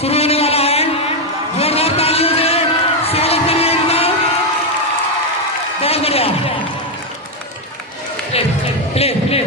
शुरू होने वाला है। जोरदार तालियों से स्वागत करिए इनका। बहुत बढ़िया। Play play play.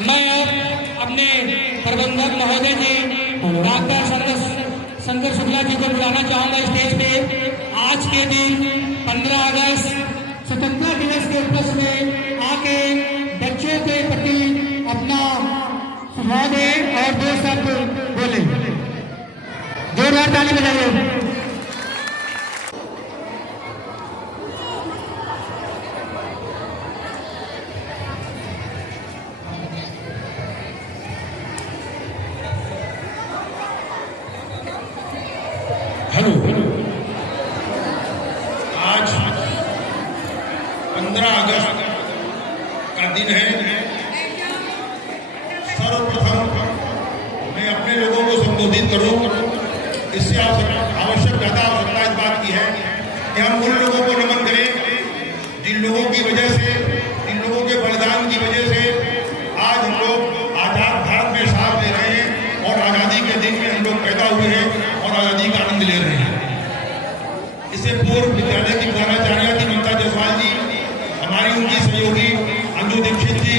मैं अब अपने प्रबंधक महोदय जी डॉक्टर शंकर शुक्ला जी को बुलाना चाहूंगा स्टेज पे। आज के दिन 15 अगस्त स्वतंत्रता दिवस के उपलक्ष्य में आके बच्चों के प्रति अपना सुझाव दें और दो शब्द बोले। जोरदार ताली बजाइए। हेलो, आज 15 अगस्त का दिन है। सर्वप्रथम मैं अपने लोगों को संबोधित करूं, इससे आवश्यक ज्यादा आवश्यकता इस बात की है कि हम उन लोगों को नमन करें जिन लोगों की वजह से, जिन लोगों के बलिदान की वजह से आज हम लोग आजाद भारत में सांस ले रहे हैं और आजादी के दिन में हम लोग पैदा हुए हैं और आजादी का आनंद ले रहे हैं। इससे पूर्व विद्यालय की प्रधानाचार्य थी ममता जायसवाल जी, हमारी उनकी सहयोगी अंजू दीक्षित जी,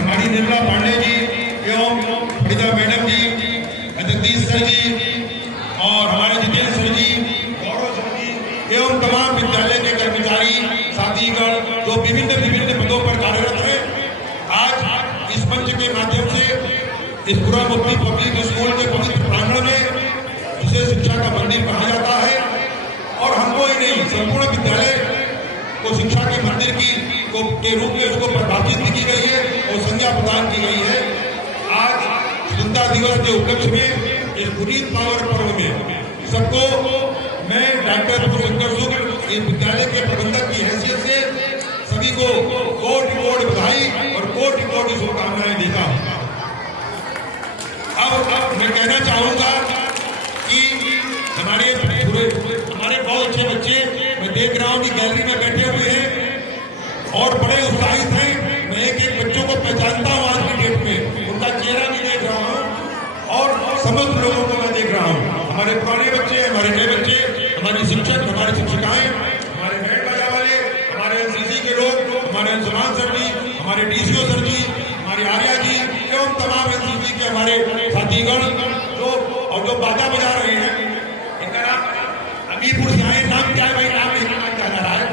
हमारी निर्मला पांडे जी एवं फरीदा मैडम जी, जगदीश सर जी और हमारे जितेंद्र सर जी, गौरव सर जी एवं तमाम विद्यालय के कर्मचारी साथीगण जो विभिन्न पदों पर कार्यरत हैं। आज इस मंच के माध्यम से इस बुरामुफ्ती पब्लिक स्कूल के पवित्र प्रांगण में जिसे शिक्षा का मंदिर कहा जाता है और हमको ही नहीं संपूर्ण विद्यालय को शिक्षा के मंदिर के रूप में उसको परिभाषित की गई है और संज्ञा प्रदान की गई है। आज स्वतंत्रता दिवस के उपलक्ष्य में इस पुनीत पावन पर्व में सबको मैं डॉक्टर शंकर शुक्ल इस विद्यालय के प्रबंधक की हैसियत से सभी को कोटि बधाई और कोटि शुभकामनाएं देता हूं। अब मैं कहना चाहूंगा कि हमारे बहुत अच्छे बच्चे मैं देख रहा हूं कि गैलरी में बैठे हुए हैं और बड़े उत्साहित हैं। मैं एक बच्चों को पहचानता हूं आज की डेट में, उनका चेहरा भी देख रहा हूं और समस्त लोगों को मैं देख रहा हूं। हमारे पुराने बच्चे, हमारे नए बच्चे, हमारे शिक्षक, हमारी शिक्षिकाएं, हमारे बैंड बाजा वाले, हमारे एनसीसी के लोग, हमारे अंशुमान सर जी, हमारे डीसीओ सर जी, हमारे आर्या जी एवं तमाम एनसीसी के हमारे साथीगण जो बाजा बजा रहे हैं। इनका नाम अमीरपुर से आए, नाम क्या है भाई? नाम नहीं कहा जा रहा है।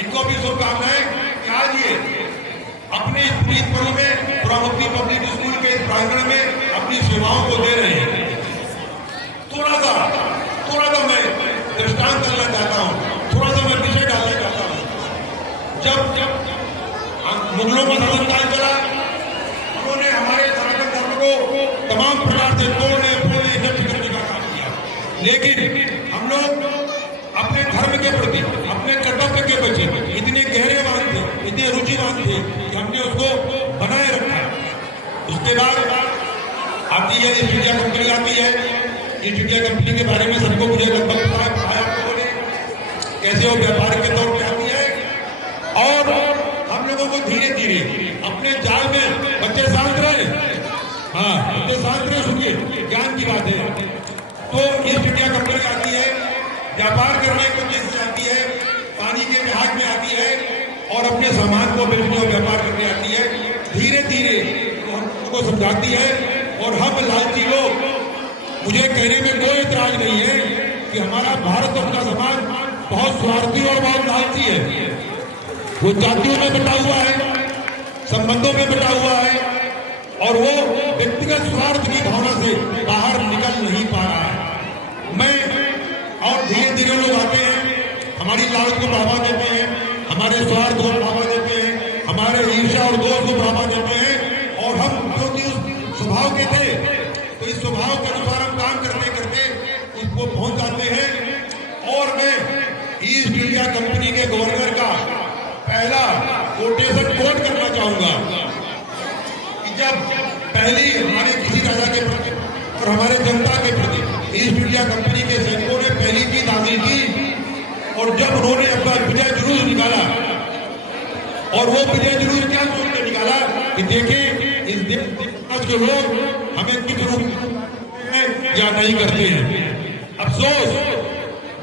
इनको भी शुभकामनाएं कि आज ये अपने इस पर्व में बुरामुफ्ती पब्लिक स्कूल के प्रांगण में अपनी सेवाओं को दे रहे हैं। थोड़ा सा मैं दृष्टांत करना चाहता हूँ, थोड़ा सा मैं विषय डालना चाहता हूँ। जब मुगलों का शासनकाल चला, उन्होंने हमारे सनातन धर्म को तमाम प्रकार से तोड़ने फोड़ने नष्ट करने का काम किया, लेकिन हम लोग धर्म के प्रति, अपने कर्तव्य के प्रति इतने गहरेवान थे, इतने रुचिवान थे कि हमने उसको बनाए रखा। उसके बाद आती है ईस्ट इंडिया कंपनी आती है। ईस्ट इंडिया कंपनी के बारे में सबको मुझे लगभग पता है आप लोगों ने, कैसे वो व्यापार के तौर पे आती है और हम लोगों को धीरे धीरे अपने जाल में, बच्चे शांत रहे, हाँ बच्चे शांत रहे, सुनिए ज्ञान की बात है। तो ईस्ट इंडिया कंपनी आती है, व्यापार करने के उद्देश्य से आती है, पानी के जहाज में आती है और अपने सामान को बेचने और व्यापार करने आती है। धीरे धीरे हमको समझाती है और हम लालची लोग, मुझे कहने में कोई इतराज नहीं है कि हमारा भारत और का समाज बहुत स्वार्थी और बहुत लालची है। वो जातियों में बटा हुआ है, संबंधों में बटा हुआ है और वो व्यक्तिगत स्वार्थ की भावना से बाहर निकल नहीं पा रहा है। मैं और धीरे धीरे लोग आते हैं, हमारी लालच को बढ़ावा देते हैं, हमारे स्वार्थ को बढ़ावा देते हैं, हमारे ईर्ष्या और दोष को बढ़ावा देते हैं और हम क्योंकि उस स्वभाव के थे तो इस स्वभाव के अनुसार हम काम करते करते उसको पहुंच जाते हैं। और मैं ईस्ट इंडिया कंपनी के गवर्नर का पहला कोटेशन कोट करना चाहूंगा कि जब पहली हमारे किसी राजा के प्रति और हमारे जनता के प्रति ईस्ट इंडिया कंपनी के सैनिकों ने पहली जीत हासिल की और जब उन्होंने अपना विजय जुलूस निकाला और वो विजय जुलूस क्या सोच के निकाला कि देखें इस देश के लोग हमें किस रूप में या नहीं करते हैं। अफसोस,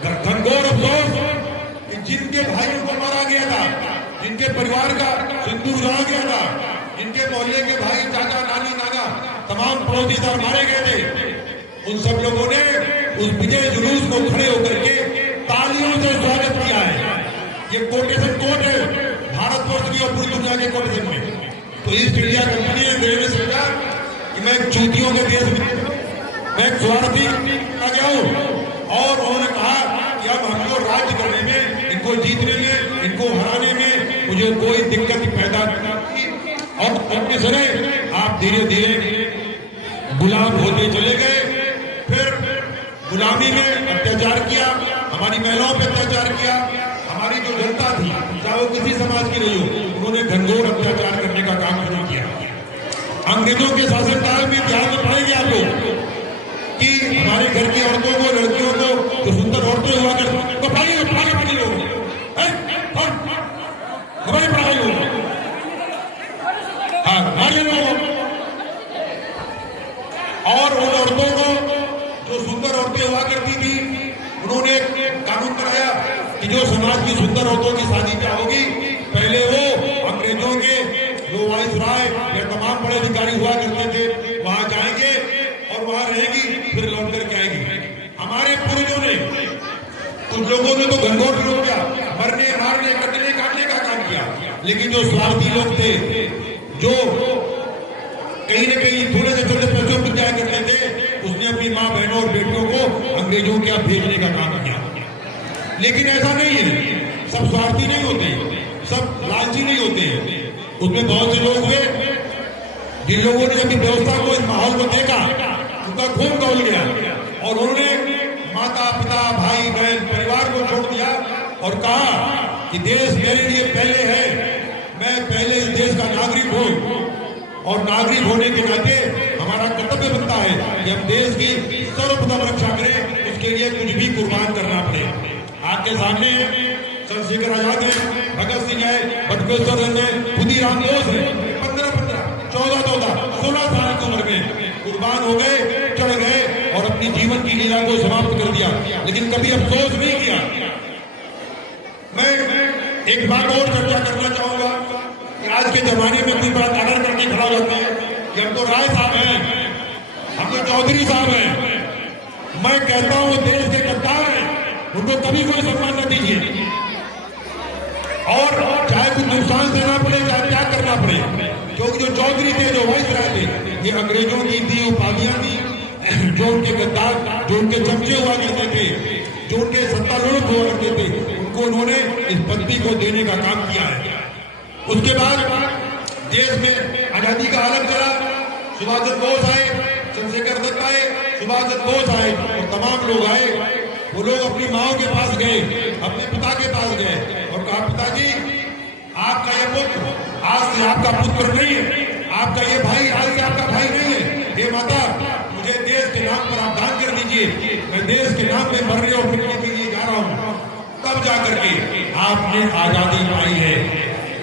घनघोर अफसोस कि जिनके भाइयों को मारा गया था, जिनके परिवार का सिंदूर उड़ा गया था, जिनके मोहल्ले के भाई, चाचा, नानी, नाना, तमाम पड़ोसीदार मारे गए थे, उन सब लोगों ने उस विजय जुलूस को खड़े होकर के तालियों से स्वागत किया है। ये कोटेशन कोट है भारतवर्ष की और पूरी दुनिया के कोटेशन में। तो ईस्ट इंडिया कंपनी ने मेरे सोचा कि मैं चूतियों के देश में, मैं स्वार्थी आ गया हूं और उन्होंने कहा कि अब हमको राज्य करने में, इनको जीतने में, इनको हराने में मुझे कोई दिक्कत पैदा नहीं। और अपने सरे आप धीरे धीरे गुलाम होते चले गए। फिर गुलामी में अत्याचार किया, हमारी महिलाओं पर अत्याचार किया, हमारी जो जनता थी चाहे वो किसी समाज की नहीं हो, उन्होंने घनघोर अत्याचार करने का काम शुरू किया। अंग्रेजों के शासनकाल में ध्यान में पड़ेगी आपको कि हमारे घर की औरतों को, लड़कियों को, जो सुंदर औरतें हुआ करती तो पढ़ाई पढ़ी लोग हमारी पढ़ाई हो, हाँ नारियों लोग, और उन औरतों को जो सुंदर औरतें हुआ करती थी उन्होंने एक कानून बनाया कि जो समाज की सुंदर औरतों की शादी क्या होगी, पहले वो अंग्रेजों के जो वाइसराय या तमाम बड़े अधिकारी हुआ करते थे वहां जाएंगे और वहां रहेगी, फिर लौट करके आएगी। हमारे पूर्वजों ने, कुछ लोगों ने तो घनघोर विरोध किया, मरने, मारने, कटने, काटने का काम किया, लेकिन जो स्वार्थी लोग थे, जो कहीं न कहीं थोड़े से छोटे पैसों पर जाया करते थे, उसने अपनी माँ, बहनों और बेटियों को अंग्रेजों के यहाँ भेजने का काम किया। लेकिन ऐसा नहीं है, सब स्वार्थी नहीं होते, सब लालची नहीं होते। उसमें बहुत से लोग हुए जिन लोगों ने जब व्यवस्था को, इस माहौल को देखा, उनका खून खौल गया और उन्होंने माता, पिता, भाई, बहन, परिवार को छोड़ दिया और कहा कि देश मेरे लिए पहले है, मैं पहले इस देश का नागरिक हूं और नागरिक होने के नाते हमारा कर्तव्य बनता है कि हम देश की सर्वप्रथम रक्षा करें, उसके लिए कुछ भी कुर्बान करना पड़े। आपके सामने चंद्रशेखर आजाद है, भगत सिंह है, बटुकेश्वर दत्त है, खुदीराम बोस है, 15-15, 14-14, 16 साल की उम्र में कुर्बान हो गए, चढ़ गए और अपनी जीवन की लीला को समाप्त कर दिया, लेकिन कभी अफसोस नहीं किया। मैं एक बात और चर्चा करना चाहूंगा कि आज के जमाने में कोई बात आदर करके खड़ा होते हैं कि हम तो राय साहब हैं, हम तो चौधरी साहब हैं। मैं कहता हूं देश के गद्दार हैं, उनको कभी कोई सम्मान न दीजिए और चाहे कुछ नुकसान देना पड़े, चाहे क्या करना पड़े, क्योंकि जो चौधरी थे, जो वाइस राय थे, ये अंग्रेजों की दी उपाधियां थी, जो उनके गद्दार, जो उनके चमचे हुआ करते थे, जो उनके सत्तारूढ़ हुआ करते थे, उनको उन्होंने इस पदवी को देने का काम किया है। उसके बाद देश में आजादी का आलम चला, सुभाष चंद्र बोस आए, चंद्रशेखर दत्त आए, सुभाष चंद्र बोस आए और तमाम लोग आए वो लोग अपनी माओ के पास गए, अपने पिता के पास गए और कहा, पिताजी आपका ये पुत्र आज से आपका पुत्र नहीं है, आपका ये भाई आज से आपका भाई नहीं है। हे माता, मुझे देश के नाम पर आप दान कर दीजिए, मैं देश के नाम पे मरने और मिटने के लिए जा रहा हूँ। तब जाकर के आपने आजादी पाई है।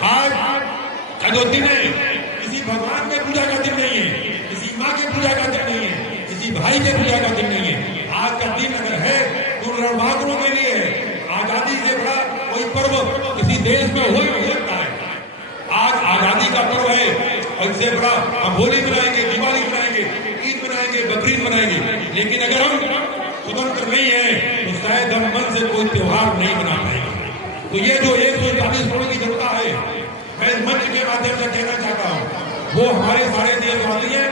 आज का जो दिन है किसी भगवान के पूजा का दिन नहीं है, किसी माँ के पूजा का दिन नहीं है, किसी भाई के पूजा का दिन नहीं है। आज का दिन अगर है तो रणबांकुरों के लिए है। आजादी से बड़ा कोई पर्व किसी देश में हो नहीं सकता है। आज आजादी का पर्व है और इससे बड़ा हम होली मनाएंगे, दिवाली मनाएंगे, ईद मनाएंगे, बकरीद मनाएंगे, लेकिन अगर हम स्वतंत्र नहीं है तो शायद हम मन से कोई त्योहार नहीं मना पाएंगे। तो ये जो 140 करोड़ की जनता है, मैं मंच के माध्यम से कहना चाहता हूँ, वो हमारे सारे देशवासी हैं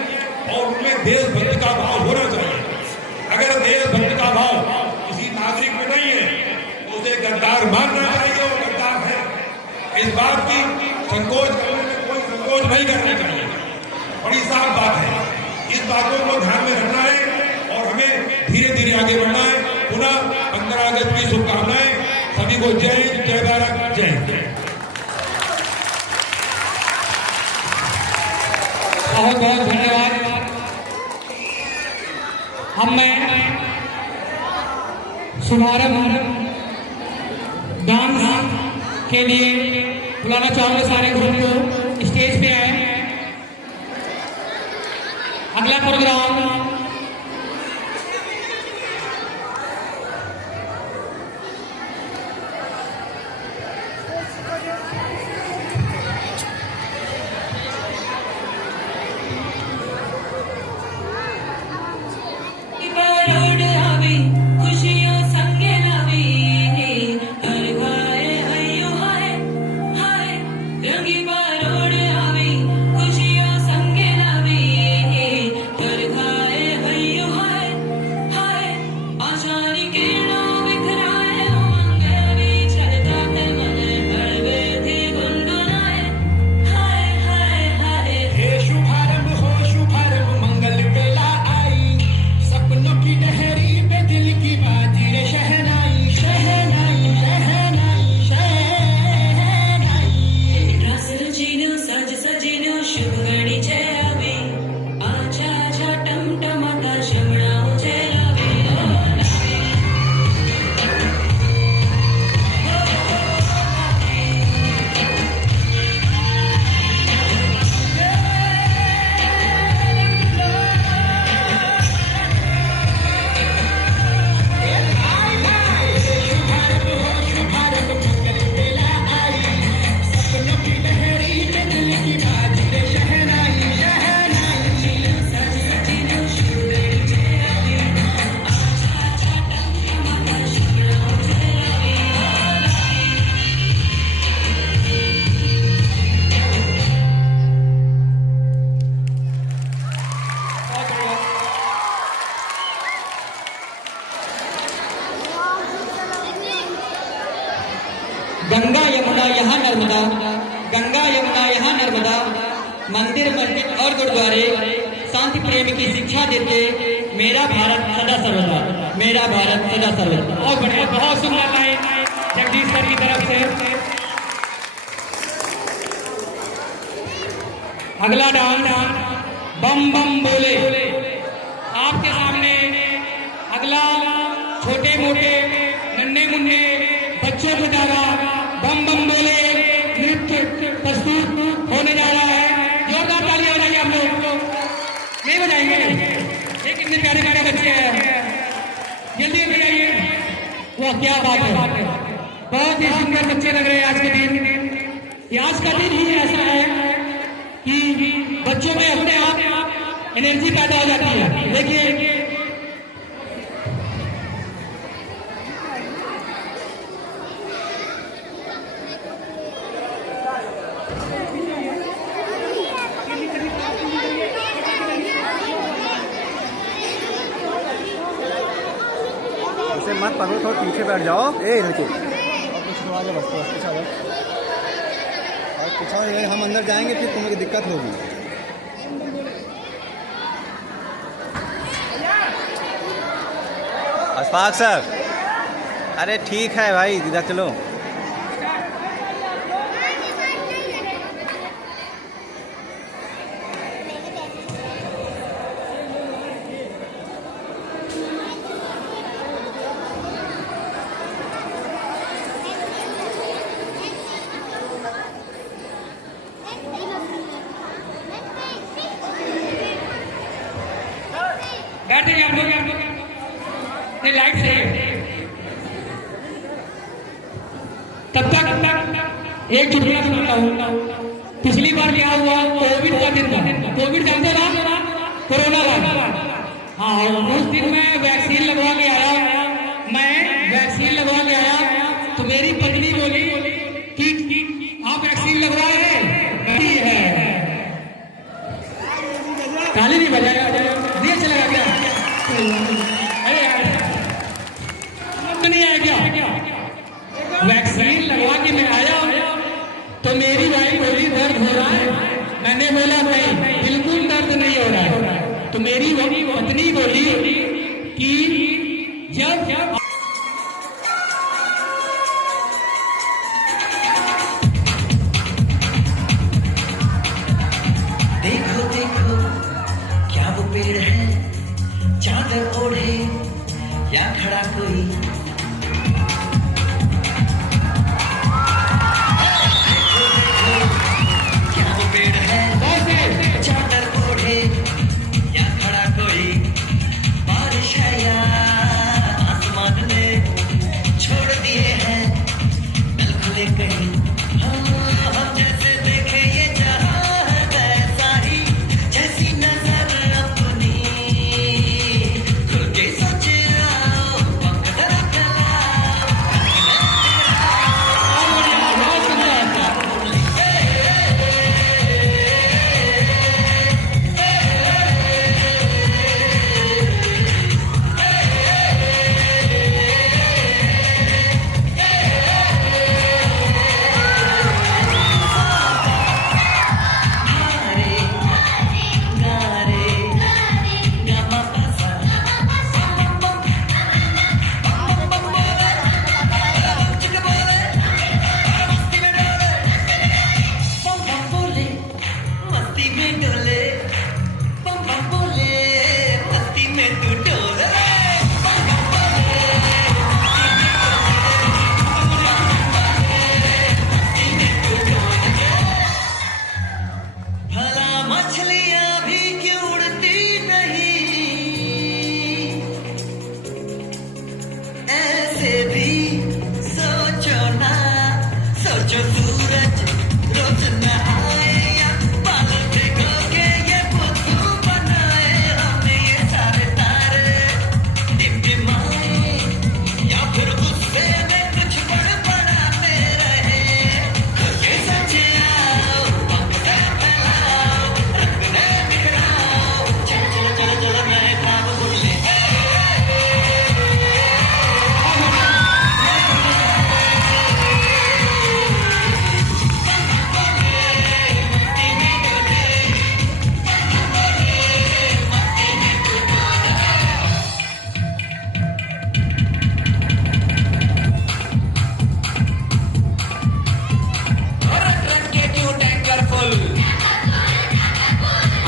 और उनमें देशभक्ति का भाव होना चाहिए। अगर देशभक्ति का भाव किसी नागरिक में नहीं है तो उसे गद्दार मानना चाहिए, वो गद्दार है। इस बात की संकोच करने में कोई संकोच नहीं करना चाहिए, बड़ी साफ बात है। इस बातों को ध्यान में रखना है और हमें धीरे धीरे आगे बढ़ना है। पुनः 15 अगस्त की शुभकामनाएं सभी को। जय हिंद, जय भारत, जय हिंद। बहुत बहुत धन्यवाद। हम मैं शुभारंभ डांस के लिए बुलाना चाहूंगा सारे ग्रुप को स्टेज पे आए। अगला प्रोग्राम गंगा यमुना यहाँ नर्मदा, गंगा यमुना यहाँ नर्मदा, मंदिर मस्जिद और गुरुद्वारे शांति प्रेम की शिक्षा देते, मेरा भारत सदा सर्वदा, मेरा भारत सदा सर्वदा। बहुत बढ़िया, बहुत सुंदर लाइन जगदीश सर की तरफ से। अगला डांस बम बम बोले। आपके सामने अगला छोटे मोटे नन्हे मुन्ने बच्चों के द्वारा बम बम बोले नृत्य प्रस्तुत होने जा रहा है। जोरदार तालियां हो जाएगी। आप लोग नहीं बजाएंगे? ये कितने प्यारे प्यारे बच्चे हैं, जल्दी जल्दी आइए। वाह क्या बात है, बहुत ही सुंदर बच्चे लग रहे हैं आज के दिन। ये आज का दिन ही ऐसा है कि बच्चों में अपने आप एनर्जी पैदा हो जाती है। देखिए मत पकड़ो, थोड़ा पीछे बैठ जाओ। ए नीचे कुछ तो आ जाओ, बस पीछे आ जाओ और पीछे हम अंदर जाएंगे फिर तुम्हें दिक्कत होगी। अशफाक सर अरे ठीक है भाई, इधर चलो। बैठ जाइए आप लोग। नहीं, लाइट सही है। तब तक एक चुटकुला सुनाता हूँ। पिछली बार क्या हुआ, कोविड का दिन था। कोविड जानते ना, कोरोना वाला। हाँ, उस दिन मैं वैक्सीन लगवा के आया। तो मेरी पत्नी बोली कि आप वैक्सीन लगवाए हैं? ताली नहीं बजाया, दिया चलेगा क्या? अरे यार, नहीं आया क्या? वैक्सीन लगवा के मैं आया तो मेरी वाइफ बोली दर्द हो रहा है। मैंने बोला नहीं, बिल्कुल दर्द नहीं हो रहा है। तो मेरी पत्नी बोली कि जब देखो देखो क्या वो पेड़ है, चादर ओढ़े या खड़ा कोई। देखो देखो क्या वो पेड़ है, चादर ओढ़े या खड़ा कोई। बारिश है या आसमान ने छोड़ दिए हैं नल खुले कहीं। हम जैसे देखे ये जहां वैसा ही, जैसी नजर अपनी खुल के सोच आओ, पंख जरा फैलाओ। हारे गारे गमा पासा बम बम बम बम बम बोले, बम चिक बोले, मस्ती में डोले। बम बम बोले मस्ती में तू डोले। भला मछलियां भी क्यों उड़ती नहीं, ऐसे भी सोचो ना। सोचो सूरज रोज नहाए या बाल भिगो के ये बुद्धू बनाए। हमें ये सारे तारे टिमटिमाए या फिर गुस्से में कुछ बड़बड़ाते रहे। ये सच आओ, पंख जरा फैलाओ, रंग नए बिखराओ। चलो चलो चलो चलो नए ख्वाब बुनले। रट रट के क्यों टैंकर फुल,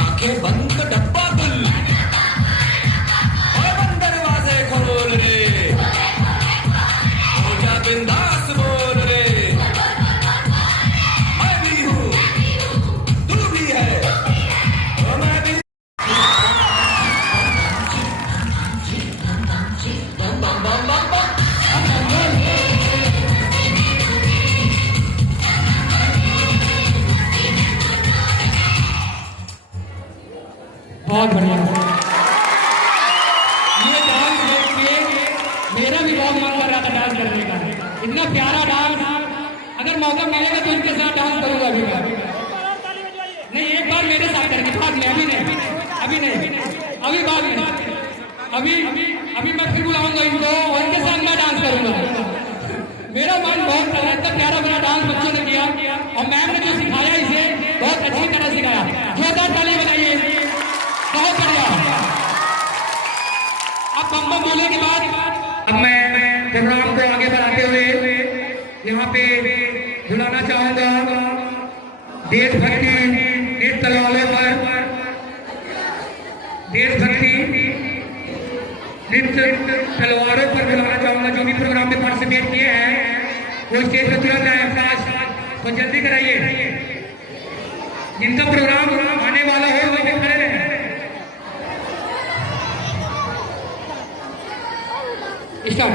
आंखें बंद तो डब्बा गुल। और बंद दरवाजे खोल रे, हो जा बिंदास बोल रे। मैं भी हूँ, तू भी है, और मैं भी। बम बम बम बम बम। बहुत बढ़िया। ये डांस देख के मेरा भी बहुत मन कर रहा था डांस करने का। इतना प्यारा डांस, अगर मौका मिलेगा तो इनके साथ डांस करूंगा अभी मैं। नहीं, एक बार मेरे साथ करके, बाद में, अभी नहीं, अभी बाद में, अभी मैं फिर बुलाऊंगा इनको और इनके साथ मैं डांस करूंगा। मेरा मन बहुत कर रहा है, इतना प्यारा मेरा डांस बच्चों ने किया और मैम ने जो सिखाया इसे बहुत अच्छी तरह सिखाया। जोरदार ताली बजाइए, बहुत बढ़िया। अब बम बम बोले के बाद अब मैं प्रोग्राम को आगे बढ़ाते हुए यहाँ पे बुलाना चाहूंगा देशभक्ति नृत्य तलवारों पर देशभक्ति नृत्य तलवारों पर बुलाना चाहूंगा। जो भी प्रोग्राम में पार्टिसिपेट किए हैं वो स्टेज पर तुरंत आए पास तो जल्दी कराइए। जिनका प्रोग्राम आने वाला हो वो भी खड़े रहे। स्टार्ट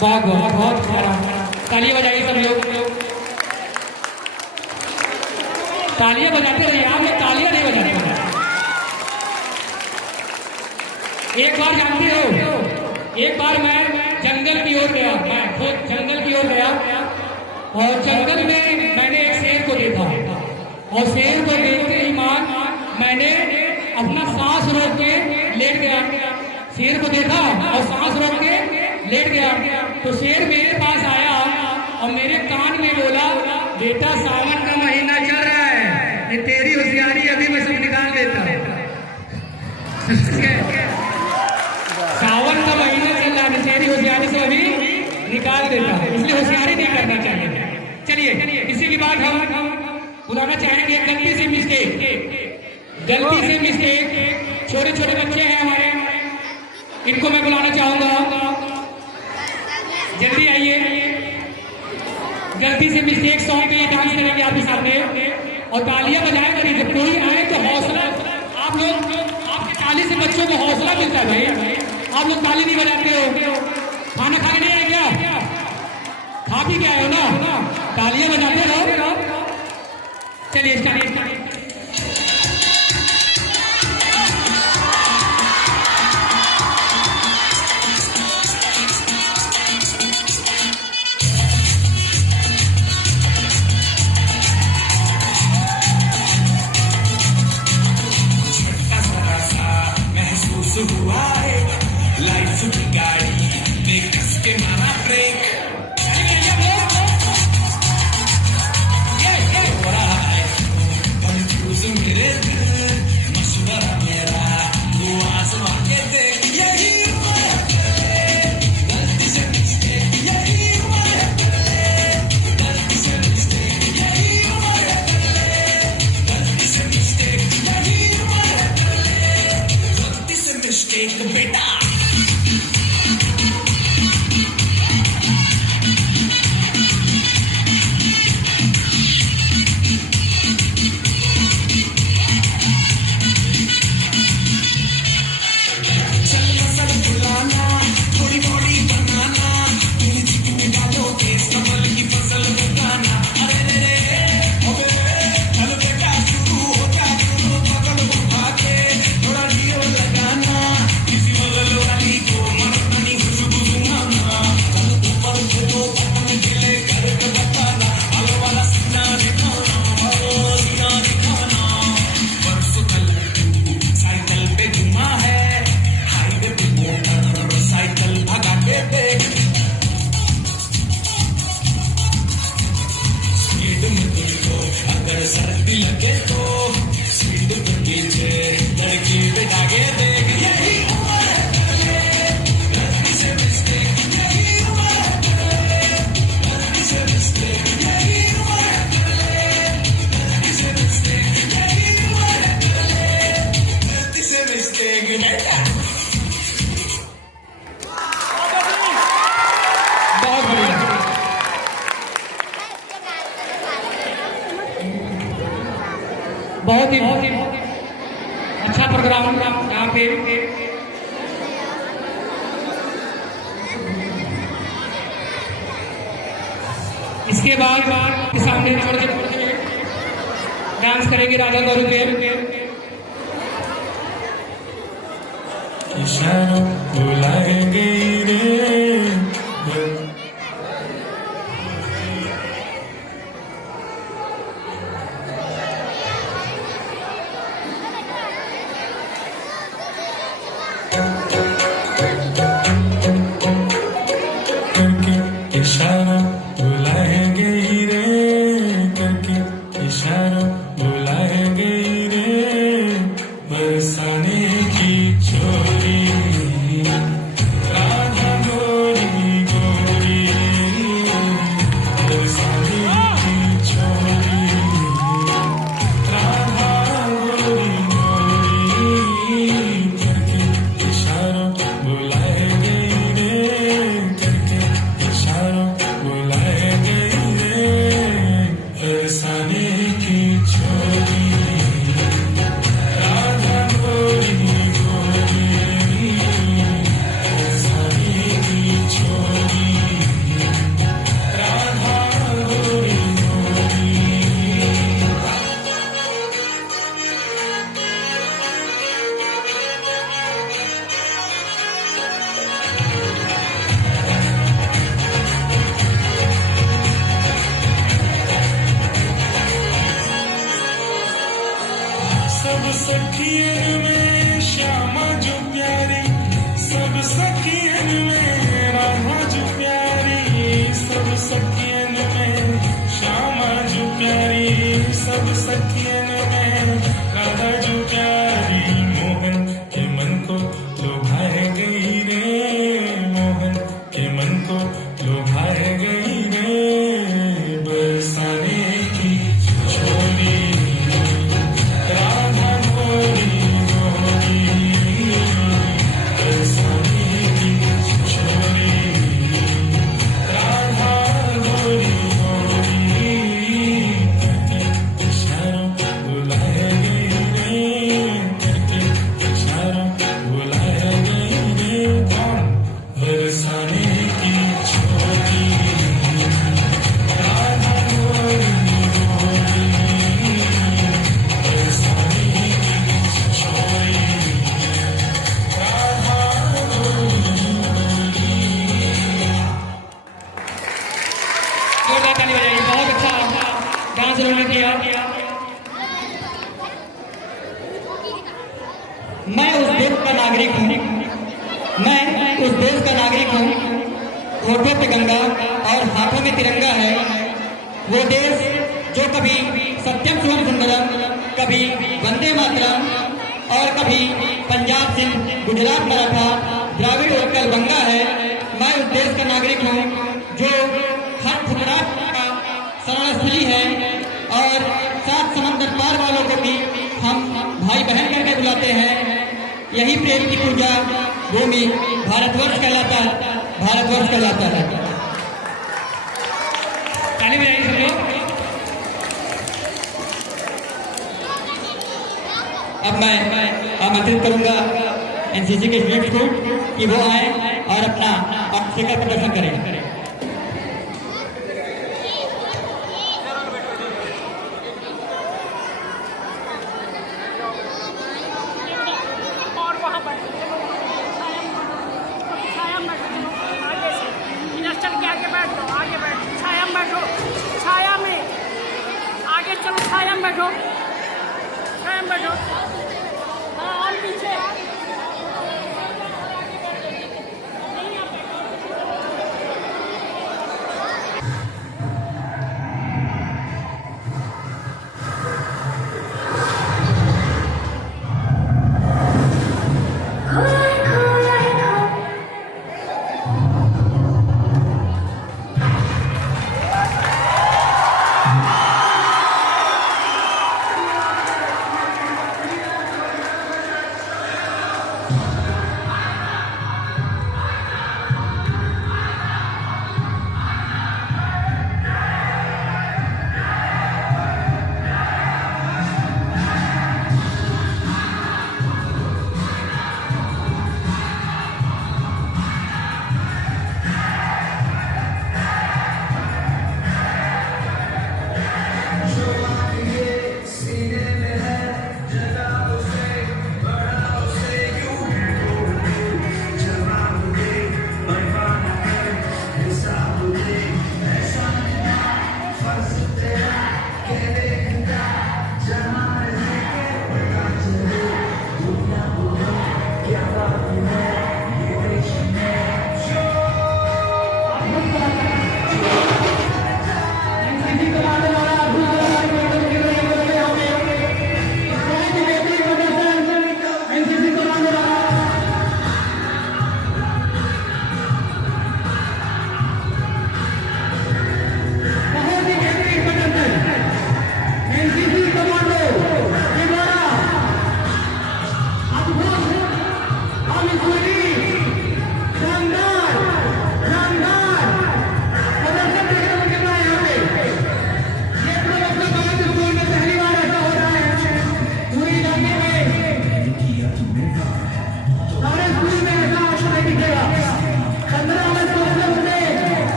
बहुत बहुत बहुत प्यारा। तालियां बजाइए सब लोग, तालियां बजाते रहिए। आप लोग तालियां नहीं बजाते। एक बार जानते हो, एक बार मैं जंगल की ओर गया, मैं खुद जंगल की ओर गया और जंगल में मैंने एक शेर को देखा और शेर को देखते ही मान मैंने अपना सांस रोक के लेट गया। शेर को देखा और सांस रोक के लेट गया तो शेर मेरे पास आया और मेरे कान में बोला, बेटा सावन का महीना चल रहा है, ये तेरी होशियारी अभी मैं सब निकाल देता। सावन का महीना चल रहा है, तेरी होशियारी से अभी निकाल देता, इसलिए होशियारी नहीं करना चाहिए। चलिए इसी की बात हम बुलाना चाहेंगे। गलती से मिस्टेक छोटे छोटे बच्चे हैं हमारे, इनको मैं बुलाना चाहूंगा, जल्दी आइए। गलती से मिस्टेक सॉन्ग के लिए डांस करेंगे आपके सामने और तालियां बजाए करिए। जब कोई आए तो हौसला, आप लोग आपके ताली से बच्चों को हौसला मिलता है भाई। आप लोग ताली नहीं बजाते हो, खाना खा के नहीं आए क्या? खा भी क्या हो ना, तालियां बजाते रहो। चलिए स्टार्ट। हुआ है लाइफ की गाड़ी ने कस के मारा ब्रेक, हो रहा है ये तो सीट पीछे लड़की बिठागे देख यही उम्र है करे गलती से मिस्टेक यही उम्र है करे गलती से मिस्टेक यही उम्र है करे गलती से मिस्टेक यही उम्र है करे गलती से मिस्टेक बेटा। बहुत बढ़िया। बहुत ही अच्छा प्रोग्राम यहाँ पे। इसके बाद के सामने छोड़ के डांस करेंगे राधा गौरी पे। इशारों बुलाएंगे रे करके इशारा बुलाएंगे रे करके इशारा बुलाएंगे रे बरसाने की छोरी राधा गोरी गोरी बरसाने की छोरी राधा गोरी गोरी करके इशारा बुलाएंगे रे करके इशारा बुलाएंगे रे बरसाने की छोरी राधा गोरी गोरी बरसाने की छोरी राधा गोरी गोरी। सब सखियन में श्यामा जो प्यारी सब सखियन में राधा जो प्यारी सब सखियन में श्यामा जो प्यारी सब सखियन में राधा जो प्यारी मोहन के मन को लुभाए गई रे मोहन के मन को लुभाए गई रे बरसाने की छोरी राधा गोरी गोरी बरसाने की छोरी राधा गोरी गोरी करके इशारों बुलाए गए रे करके इशारों बुलाए गए रे कौन बरसाने की छोरी राधा गोरी गोरी बरसाने की छोरी राधा जोरदार ताली बजाइए। बहुत अच्छा डांस उन्होंने किया। मैं उस देश का नागरिक हूँ, मैं उस देश का नागरिक हूँ। होठों पे गंगा और हाथों में तिरंगा है। वो देश जो कभी सत्यम शिवम सुंदरम, कभी वंदे मातरम और कभी पंजाब सिंध गुजरात मराठा द्राविड़ उत्कल गंगा है। मैं उस देश का नागरिक हूँ जो हर ठुकराहट का शरणस्थली है और सात समंदर पार वालों को भी हम भाई बहन करके बुलाते हैं। यही प्रेम की पूजा भूमि भारतवर्ष कहलाता है, भारतवर्ष कहलाता है। ताली बजाइए सब लोग। अब मैं आमंत्रित करूंगा एनसीसी के स्टूडेंट्स को कि वो आए और अपना ऑब्स्टिकल प्रदर्शन करें। और वहाँ पर छाया में बैठो, आगे से मिनिस्टर के आगे बैठ जाओ, आगे बैठो, छाया में बैठो, छाया में आगे चलो, छाया में बैठो, छाया में बैठो। हाँ, और पीछे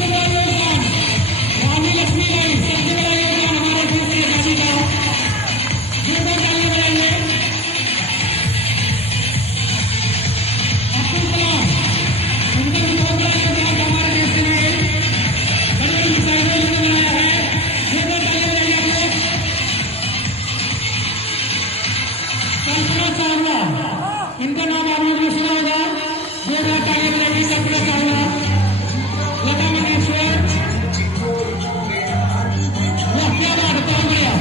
सबसे बड़ा योगदान रानी लक्ष्मीबाई, सबसे बड़ा योगदान हमारे देश की आजादी का। जोरदार तालियां बजाइए। अब्दुल कलाम, उनका भी बहुत बड़ा योगदान था हमारे देश के लिए। बड़ी बड़ी मिसाइलें उन्होंने बनाया है। जोरदार तालियां बजाइए आप लोग। कल्पना चावला, इनका नाम आप लोगों ने सुना होगा। जोरदार तालियां बजाइए कल्पना चावला। लता मंगेशकर, वाह क्या बात है, बहुत बढ़िया।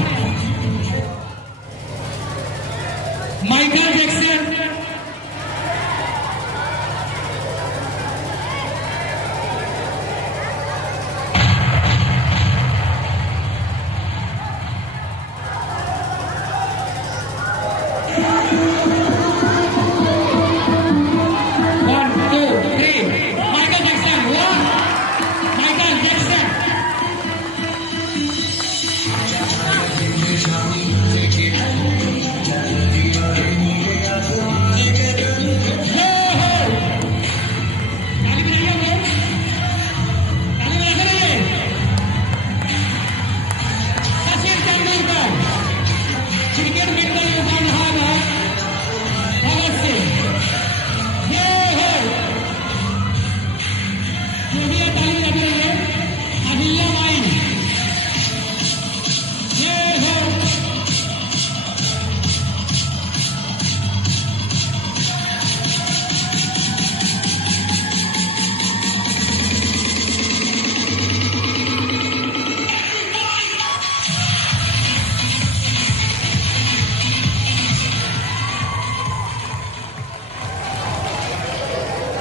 Michael Jackson, one two three, Michael Jackson, वाह माइकल जैक्सन। ताली बजाइए हम लोग। ताली बजाते रहिए। सचिन तेंदुलकर, क्रिकेट में इतना योगदान रहा है। भगत सिंह, जो भी है ताली बजाते रहिए। अहिल्या बाई,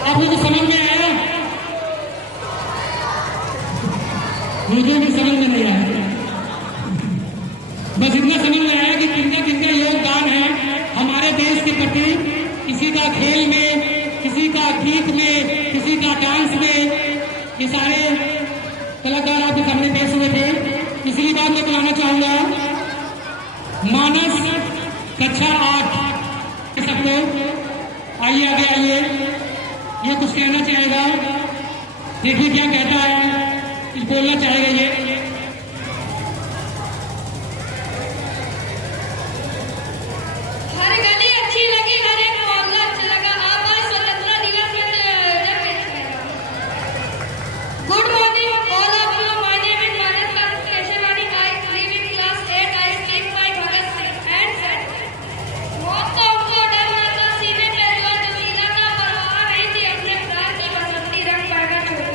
आप लोगों को समझ में आया? मुझे भी समझ में नहीं आया। बस इतना समझ में आया कि किनका किनका योगदान है हमारे देश के प्रति। किसी का खेल में, किसी का गीत में, किसी का डांस में। ये सारे कलाकार आपके सामने पेश हुए थे। इसलिए बात मैं बताना चाहूंगा, मानस कक्षा 8 के सब लोग आइए, आगे आइए। ये कुछ कहना चाहेगा, देखिए क्या कहता है, कुछ बोलना चाहेगा ये। हर गली अच्छी लगी, हर एक मोहल्ला अच्छा लगा। आज स्वतंत्रता दिवस में जब पेश करेगा। Good morning all of you, my name is Manas Keshwani. I live in class 8। I speak my Bhagat Singh and said, मौत का उनको डर न था, सीने पे जो जमीला का परवाह नहीं थी, अपने प्राण की बसंती रंग पैदा छोड़ा।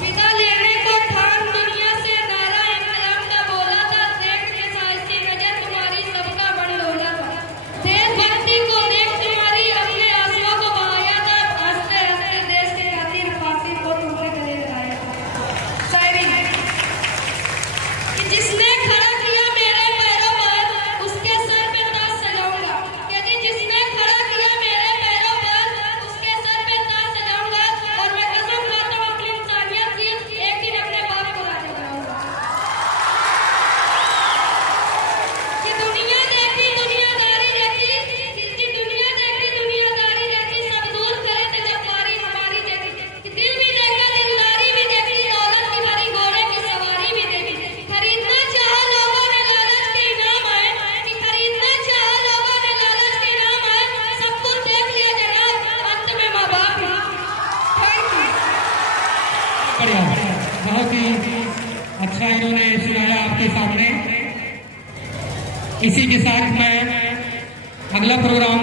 विदा लेने को ठान दुनिया से नारा इंकलाब का बोला था, देख के साइसी नजर तुम्हारी सबका बन डोला था। देशभक्ति को देख तुम्हारी अपने आंसुओं को बहाया था, हंसते हंसते देश के खातिर फांसी को तुमने गले लगाया था। शायरी कि जिसने खड़ा किया मेरे पैरों पर, उसके सर पे ताज सजाऊंगा। यदि जिसने खड़ा किया मेरे पैरों पर, उसके सर पे ताज सजाऊंगा। और मैं कसम खाता हूं अपनी इंसानियत की, एक दिन अपने बाप को राज कराऊंगा। कि दुनिया देखी दुनियादारी देखी, कि दुनिया देखी दुनियादारी देखी, सब दूर करे थे जब बारी हमारी देखी। कि दिल भी देखा, दिलदारी भी देखी, दौलत की भरी घोड़े की सवारी भी देखी। खरीदना चाहा लोगों ने लालच के इनाम आए, कि खरीदना चाहा लोगों ने लालच के इनाम आए। सब कुछ देख लिया जनाब, अंत में माँ बाप ही। Thank you. बढ़िया, बहुत ही अच्छा इन्होंने सुनाया आपके सामने। इसी के साथ मैं अगला प्रोग्राम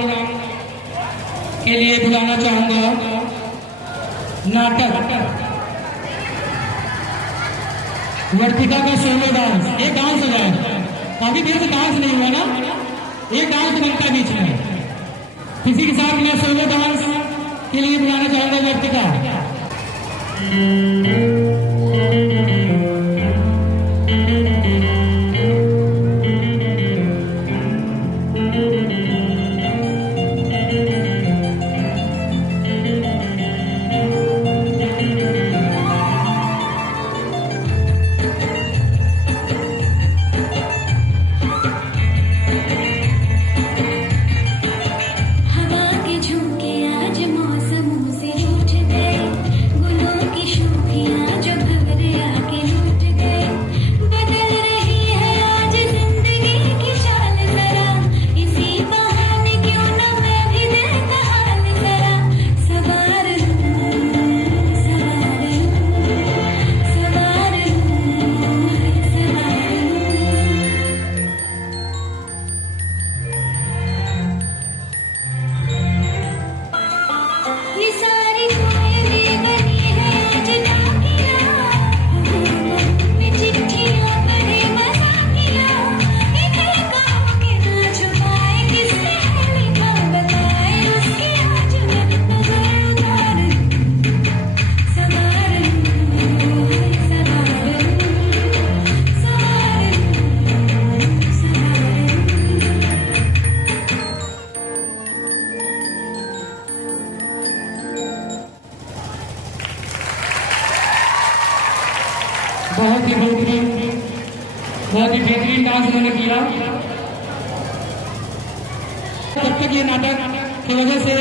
के लिए बुलाना चाहूंगा नाटक वर्तिका का सोलो डांस। एक डांस हो जाए, काफी देर से डांस नहीं हुआ ना, एक डांस बनता है बीच में। इसी के साथ मैं सोलो डांस के लिए बुलाना चाहूंगा वर्तिका। हवा के झोंके आज मौसमों से रूठ गए, गुलों की शोखी बहुत ही बेहतरीन डांस उन्होंने किया। जब तक ये नाटक की वजह से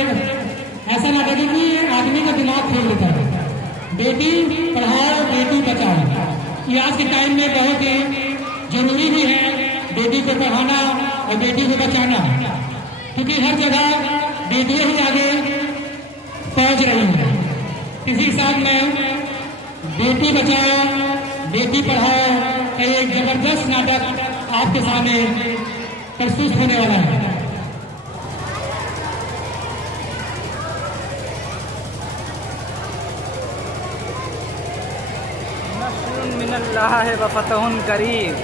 ऐसा नाटक है कि आदमी का दिमाग खोल देता है। बेटी पढ़ाओ बेटी बचाओ, ये आज के टाइम में बहुत ही जरूरी भी है, बेटी को पढ़ाना और बेटी को बचाना, क्योंकि हर जगह बेटियां ही आगे पहुंच रही हैं। इसी हिसाब में बेटी बचाओ बेटी पढ़ाओ का एक जबरदस्त नाटक आपके सामने प्रस्तुत होने वाला है। नस्रुन मिनल्लाह व फतहुन करीब।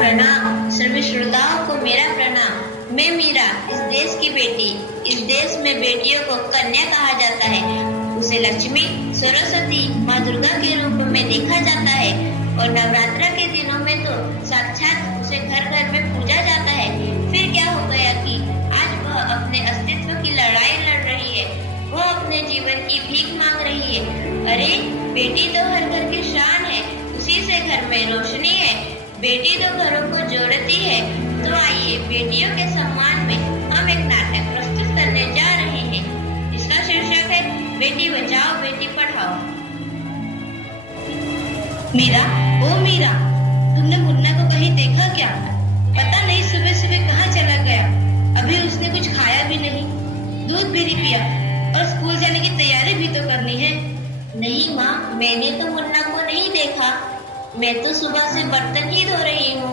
प्रणाम सभी श्रोताओं को मेरा प्रणाम। मैं मीरा, इस देश की बेटी। इस देश में बेटियों को कन्या कहा जाता है। उसे लक्ष्मी, सरस्वती, माँ दुर्गा के रूप में देखा जाता है और नवरात्र के दिनों में तो साक्षात उसे घर घर में पूजा जाता है। फिर क्या हो गया कि आज वह अपने अस्तित्व की लड़ाई लड़ रही है, वो अपने जीवन की भीख मांग रही है। अरे बेटी तो हर घर की शान है, उसी से घर में रोशनी है। बेटी तो घरों को जोड़ती है। तो आइए बेटियों के सम्मान में हम एक नाटक प्रस्तुत करने जा रहे हैं। इसका शीर्षक है बेटी बचाओ बेटी पढ़ाओ। मीरा, ओ मीरा, तुमने मुन्ना को कहीं देखा क्या? पता नहीं सुबह सुबह कहाँ चला गया। अभी उसने कुछ खाया भी नहीं, दूध भी नहीं पिया और स्कूल जाने की तैयारी भी तो करनी है। नहीं माँ, मैंने तो मुन्ना को नहीं देखा। मैं तो सुबह से बर्तन ही धो रही हूँ।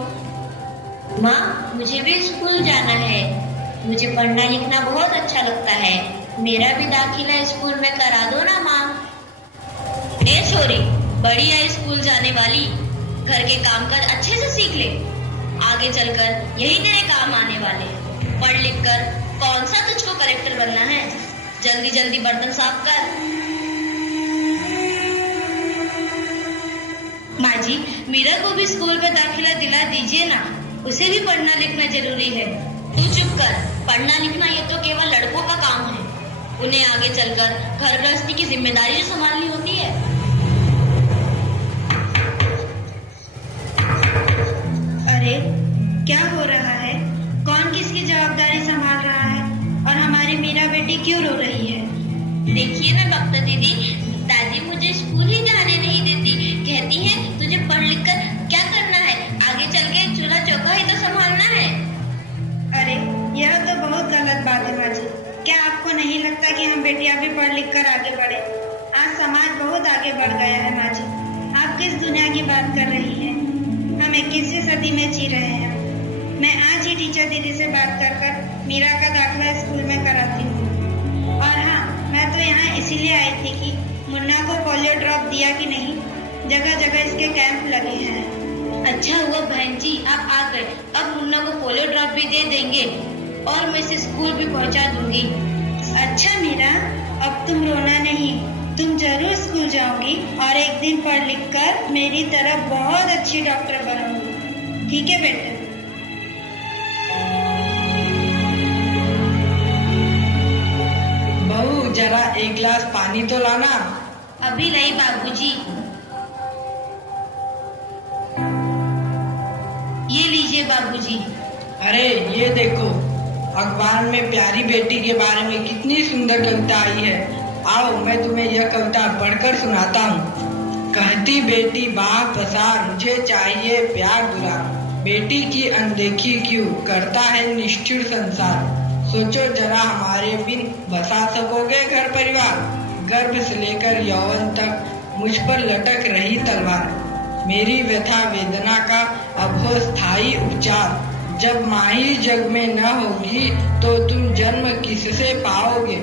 माँ, मुझे भी स्कूल जाना है। मुझे पढ़ना लिखना बहुत अच्छा लगता है। मेरा भी दाखिला स्कूल में करा दो ना माँ। ए छोरी, बड़ी है स्कूल जाने वाली, घर के कामकाज अच्छे से सीख ले। आगे चलकर यही तेरे काम आने वाले। पढ़ लिख कर कौन सा तुझको कलेक्टर बनना है? जल्दी जल्दी बर्तन साफ कर। माँ जी, मीरा को भी स्कूल में दाखिला दिला दीजिए ना, उसे भी पढ़ना लिखना जरूरी है। तू चुप कर, पढ़ना लिखना ये तो केवल लड़कों का काम है। उन्हें आगे चलकर घर गृहस्थी की जिम्मेदारी जो संभालनी होती है। अरे क्या हो रहा है? कौन किसकी जवाबदारी संभाल रहा है? और हमारी मीरा बेटी क्यों रो रही है? देखिए ना डॉक्टर दीदी, दादी मुझे स्कूल ही जाने नहीं देती। कहती है तुझे पढ़ लिख कर क्या करना है, आगे चल के चूल्हा चौका ही तो संभालना है। अरे यह तो बहुत गलत बात है माँ जी। क्या आपको नहीं लगता कि हम बेटियां भी पढ़ लिख कर आगे बढ़े? आज समाज बहुत आगे बढ़ गया है माँ जी। आप किस दुनिया की बात कर रही हैं? हम 21वीं सदी में जी रहे हैं। मैं आज ही टीचर दीदी से बात कर मीरा का दाखिला स्कूल में कराती हूँ। और हाँ, मैं तो यहाँ इसीलिए आई थी कि मुन्ना को पोलियो ड्रॉप दिया कि नहीं। जगह जगह इसके कैंप लगे हैं। अच्छा हुआ बहन जी आप आ गए। अब मुन्ना को पोलियो ड्रॉप भी दे देंगे और मैं इसे स्कूल भी पहुंचा दूंगी। अच्छा मीरा, अब तुम रोना नहीं, तुम जरूर स्कूल जाओगी और एक दिन पढ़ लिख कर मेरी तरह बहुत अच्छी डॉक्टर बनोगी। ठीक है बेटा? बहू, जरा एक गिलास पानी तो लाना। अभी नहीं बाबूजी। ये लीजिए बाबूजी। अरे ये देखो, अखबार में प्यारी बेटी के बारे में कितनी सुंदर कविता आई है। आओ मैं तुम्हें यह कविता पढ़कर सुनाता हूँ। कहती बेटी बाह पसार, मुझे चाहिए प्यार दुलार। बेटी की अनदेखी क्यों करता है निष्ठुर संसार। सोचो जरा हमारे बिन बसा सकोगे घर परिवार। गर्भ से लेकर यौवन तक मुझ पर लटक रही तलवार। मेरी व्यथा वेदना का अब हो स्थायी उपचार। जब माँ ही जग में न होगी तो तुम जन्म किससे पाओगे।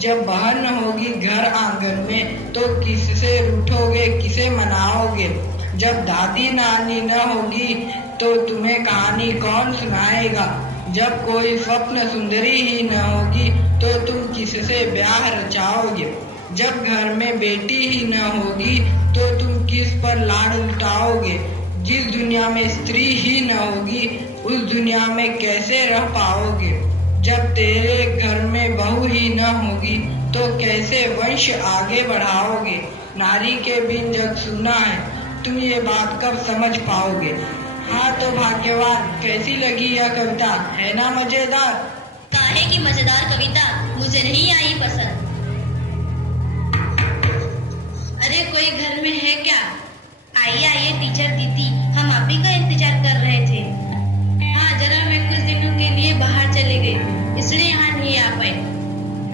जब बहन न होगी घर आंगन में तो किससे रूठोगे, किसे मनाओगे। जब दादी नानी न होगी तो तुम्हें कहानी कौन सुनाएगा। जब कोई स्वप्न सुंदरी ही न होगी तो तुम किससे ब्याह रचाओगे। जब घर में बेटी ही न होगी तो तुम किस पर लाड़ उठाओगे? जिस दुनिया में स्त्री ही न होगी उस दुनिया में कैसे रह पाओगे? जब तेरे घर में बहू ही न होगी तो कैसे वंश आगे बढ़ाओगे? नारी के बिन जग सुना है, तुम ये बात कब समझ पाओगे? हाँ तो भाग्यवान, कैसी लगी यह कविता, है ना मजेदार? काहे की मजेदार कविता मुझे नहीं आई पसंद। अरे कोई घर में है क्या? आइए आइए टीचर दीदी, हम आप ही का इंतजार कर रहे थे। हाँ जरा मैं कुछ दिनों के लिए बाहर चले गई, इसलिए यहाँ नहीं आ पाई।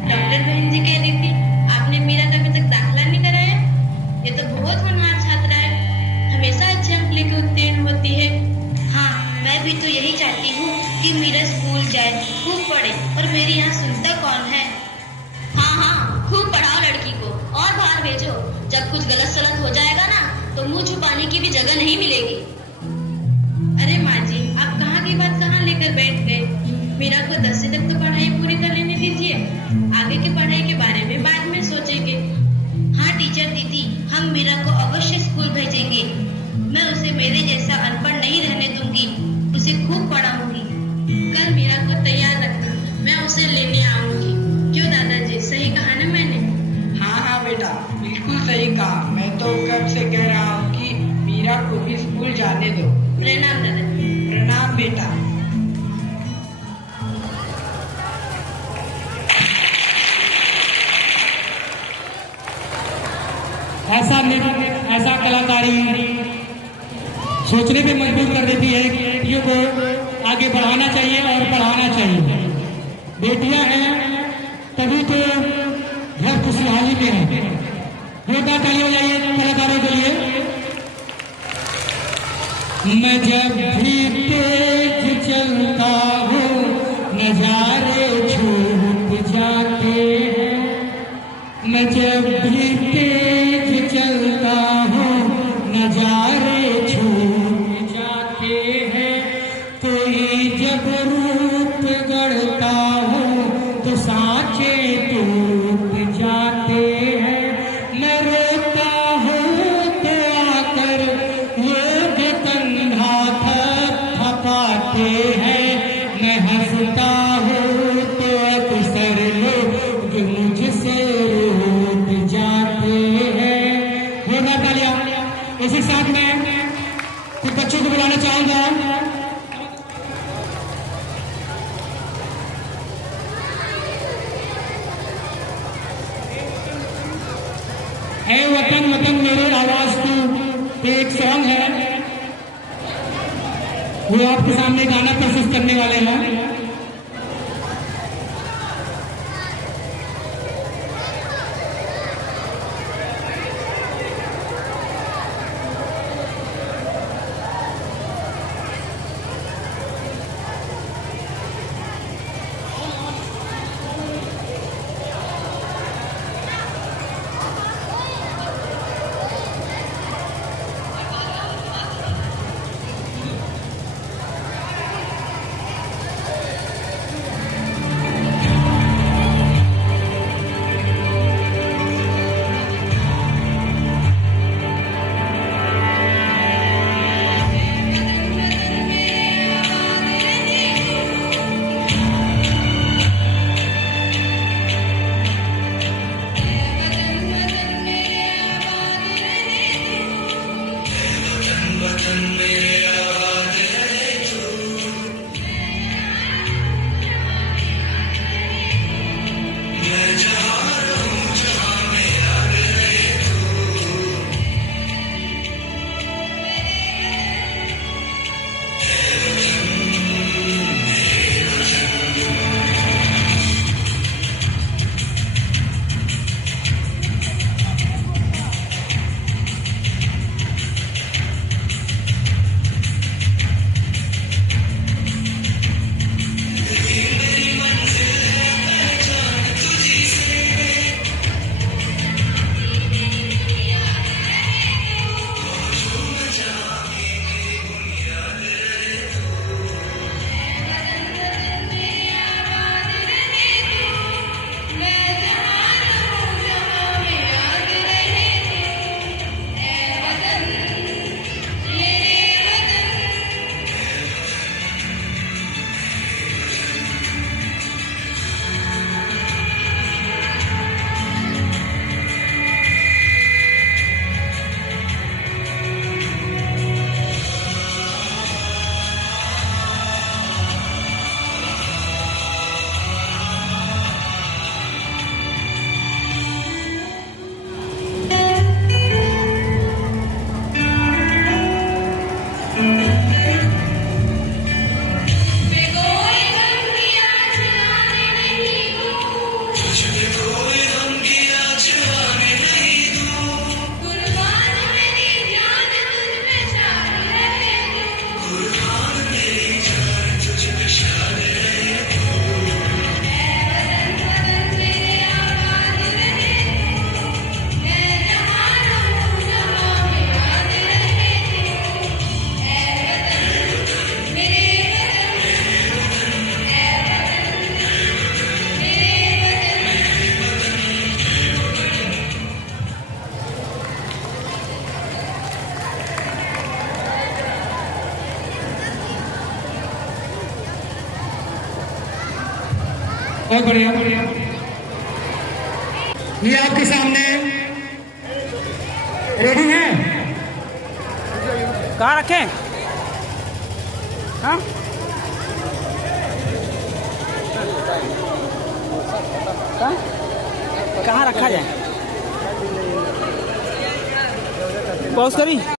डॉक्टर बहन जी कह रही थी आपने मेरा तो अभी तक दाखिला नहीं कराया। ये तो बहुत होनहार छात्रा है, हमेशा अच्छे अंक लेकर उत्तीर्ण होती है। हाँ मैं भी तो यही चाहती हूँ कि मेरा स्कूल जाए, खूब पढ़े, और मेरी यहाँ सुनता कौन है। हाँ खूब पढ़ाओ लड़की को और बाहर भेजो। जब कुछ गलत सलत हो जाएगा ना तो मुंह छुपाने की भी जगह नहीं मिलेगी। अरे माँ जी आप कहाँ की बात कहाँ लेकर बैठ गए? मेरा को 10वीं तक तो पढ़ाई पूरी कर लेने दीजिए, आगे की पढ़ाई के बारे में बाद में सोचेंगे। हाँ टीचर दीदी, हम मीरा को अवश्य स्कूल भेजेंगे। मैं उसे मेरे जैसा अनपढ़ नहीं रहने दूंगी, उसे खूब पढ़ाऊंगी। कल मीरा को तैयार रखना, मैं उसे लेने आऊंगी। क्यों दादाजी, सही कहा ना मैंने? हाँ बेटा, बिल्कुल सही कहा। मैं तो कब से कह रहा हूँ कि मीरा को भी स्कूल जाने दो। प्रणाम दादाजी। प्रणाम बेटा। ऐसा कलाकारी सोचने पे मजबूर कर देती है कि बेटियों को आगे बढ़ाना चाहिए और पढ़ाना चाहिए। बेटियां हैं तभी तो घर खुशहाली में है। जोरदार ताली हो जाइए कलाकारों के लिए। मैं जब भी तेज चलता हूँ नजारे छूट जाते हैं। मैं जब भी तेज चलता हूँ नजारे छूट जाते हैं। कोई जब रूप गढ़ता हूँ तो सांचे टूट जाते हैं। मैं रोता हूँ तो आकर लोग कंधा थपथपाते हैं। मैं हंसता हूँ तो अक्सर लोग मुझसे रूठ जाते हैं। होना तालियां। इसी साथ में कुछ बच्चों को बुलाना चाहूंगा। है वतन वतन मेरे आवाज तू एक सॉन्ग है, वो आपके सामने गाना प्रस्तुत करने वाले हैं। बहुत बढ़िया। ये आपके सामने रेडी है। कहाँ रखें? हाँ कहाँ रखा जाए? पॉज करी।